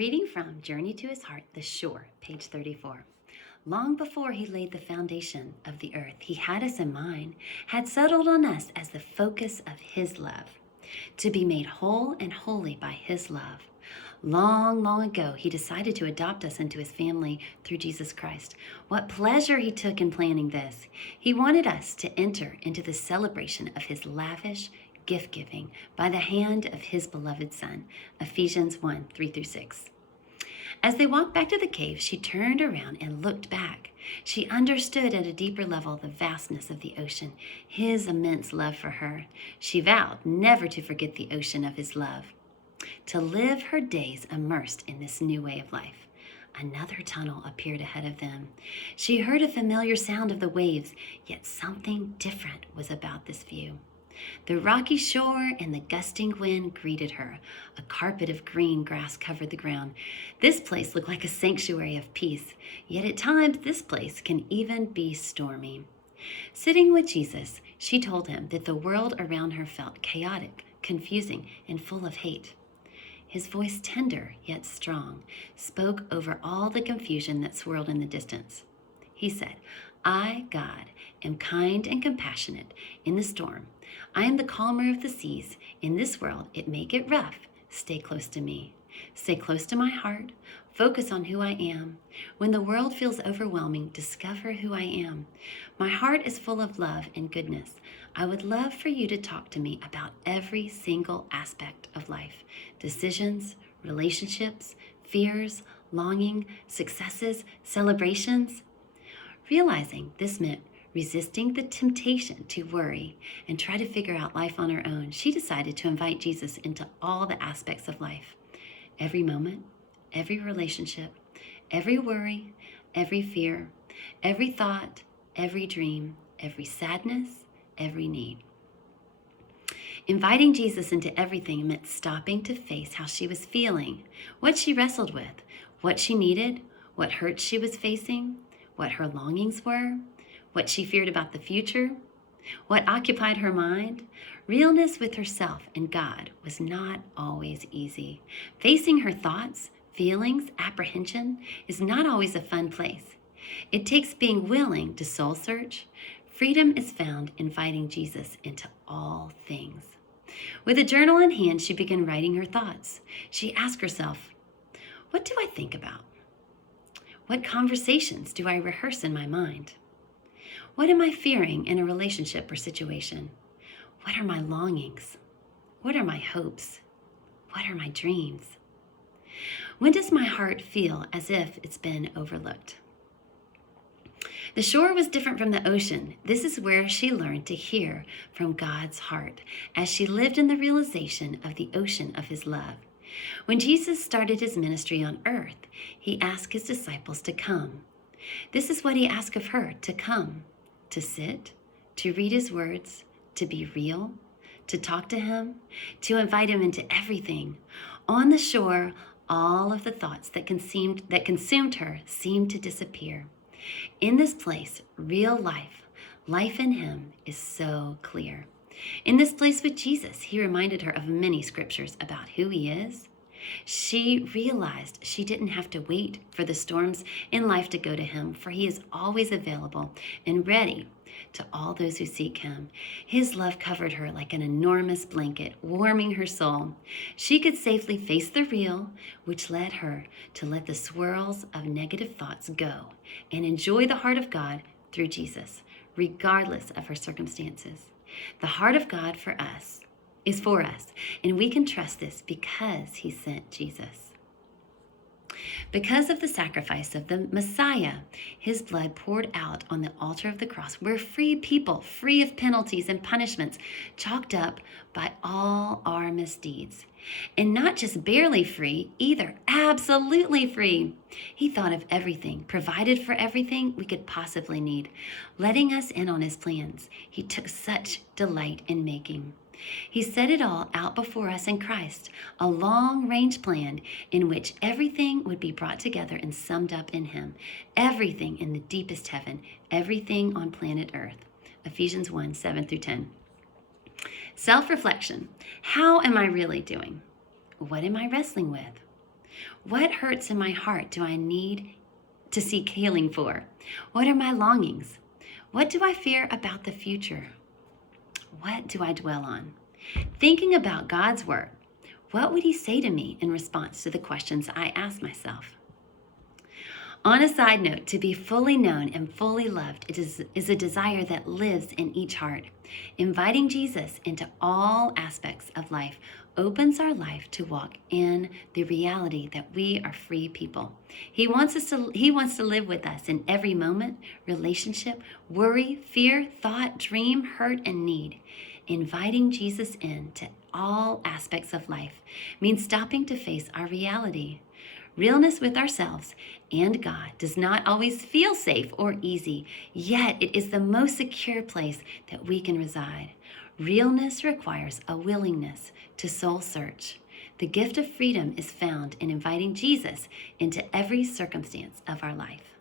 Reading from Journey to His Heart, The Shore, page 34. Long before he laid the foundation of the earth, he had us in mind, had settled on us as the focus of his love, to be made whole and holy by his love. Long, long ago, he decided to adopt us into his family through Jesus Christ. What pleasure he took in planning this. He wanted us to enter into the celebration of his lavish gift giving by the hand of his beloved Son. Ephesians 1, 3-6. As they walked back to the cave, she turned around and looked back. She understood at a deeper level the vastness of the ocean, his immense love for her. She vowed never to forget the ocean of his love, to live her days immersed in this new way of life. Another tunnel appeared ahead of them. She heard a familiar sound of the waves, yet something different was about this view. The rocky shore and the gusting wind greeted her. A carpet of green grass covered the ground. This place looked like a sanctuary of peace, yet at times this place can even be stormy. Sitting with Jesus, she told him that the world around her felt chaotic, confusing, and full of hate. His voice, tender yet strong, spoke over all the confusion that swirled in the distance. He said, I, God, am kind and compassionate in the storm. I am the calmer of the seas. In this world, it may get rough. Stay close to me. Stay close to my heart. Focus on who I am. When the world feels overwhelming, discover who I am. My heart is full of love and goodness. I would love for you to talk to me about every single aspect of life. Decisions, relationships, fears, longing, successes, celebrations. Realizing this meant resisting the temptation to worry and try to figure out life on her own, she decided to invite Jesus into all the aspects of life. Every moment, every relationship, every worry, every fear, every thought, every dream, every sadness, every need. Inviting Jesus into everything meant stopping to face how she was feeling, what she wrestled with, what she needed, what hurts she was facing, what her longings were, what she feared about the future, what occupied her mind. Realness with herself and God was not always easy. Facing her thoughts, feelings, apprehension is not always a fun place. It takes being willing to soul search. Freedom is found inviting Jesus into all things. With a journal in hand, she began writing her thoughts. She asked herself, what do I think about? What conversations do I rehearse in my mind? What am I fearing in a relationship or situation? What are my longings? What are my hopes? What are my dreams? When does my heart feel as if it's been overlooked? The shore was different from the ocean. This is where she learned to hear from God's heart as she lived in the realization of the ocean of his love. When Jesus started his ministry on earth, he asked his disciples to come. This is what he asked of her, to come, to sit, to read his words, to be real, to talk to him, to invite him into everything. On the shore, all of the thoughts that consumed her seemed to disappear. In this place, real life in him is so clear. In this place with Jesus, he reminded her of many scriptures about who he is. She realized she didn't have to wait for the storms in life to go to him, for he is always available and ready to all those who seek him. His love covered her like an enormous blanket, warming her soul. She could safely face the real, which led her to let the swirls of negative thoughts go and enjoy the heart of God through Jesus, regardless of her circumstances. The heart of God is for us, and we can trust this because he sent Jesus. Because of the sacrifice of the Messiah, his blood poured out on the altar of the cross. We're free people, free of penalties and punishments, chalked up by all our misdeeds. And not just barely free, either absolutely free. He thought of everything, provided for everything we could possibly need, letting us in on his plans he took such delight in making. He set it all out before us in Christ, a long-range plan in which everything would be brought together and summed up in him. Everything in the deepest heaven, everything on planet Earth. Ephesians 1, 7-10. Self-reflection. How am I really doing? What am I wrestling with? What hurts in my heart do I need to seek healing for? What are my longings? What do I fear about the future? What do I dwell on? Thinking about God's word, what would he say to me in response to the questions I ask myself? On a side note, to be fully known and fully loved is a desire that lives in each heart. Inviting Jesus into all aspects of life opens our life to walk in the reality that we are free people. He wants to live with us in every moment, relationship, worry, fear, thought, dream, hurt, and need. Inviting Jesus into all aspects of life means stopping to face our reality. Realness with ourselves and God does not always feel safe or easy, yet it is the most secure place that we can reside. Realness requires a willingness to soul search. The gift of freedom is found in inviting Jesus into every circumstance of our life.